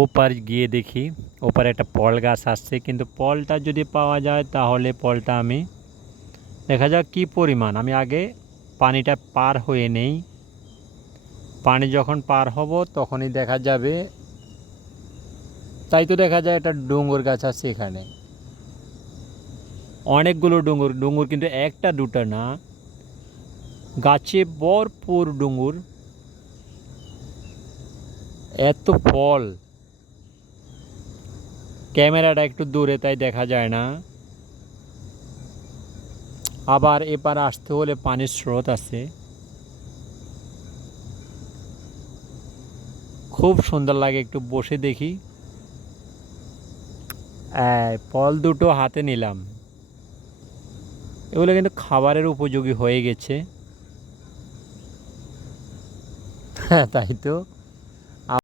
ওপার গিয়ে দেখি ওপারে একটা পল গাছ আসছে, কিন্তু পলটা যদি পাওয়া যায় তাহলে পলটা আমি দেখা যাক কী পরিমাণ। আমি আগে পানিটা পার হয়ে নেই, পানি যখন পার হব তখনই দেখা যাবে। তাই তো দেখা যায় একটা ডুঙুর গাছ আছে এখানে, অনেকগুলো ডুঙুর ডুঙুর, কিন্তু একটা দুটা না, গাছে ভরপুর ডুঙুর, এত ফল। ক্যামেরাটা একটু দূরে তাই দেখা যায় না। আবার এপার আসতে হলে পানির স্রোত আছে, খুব সুন্দর লাগে। একটু বসে দেখি। ফল দুটো হাতে নিলাম, এগুলো কিন্তু খাবারের উপযোগী হয়ে গেছে। হ্যাঁ, তাই তো।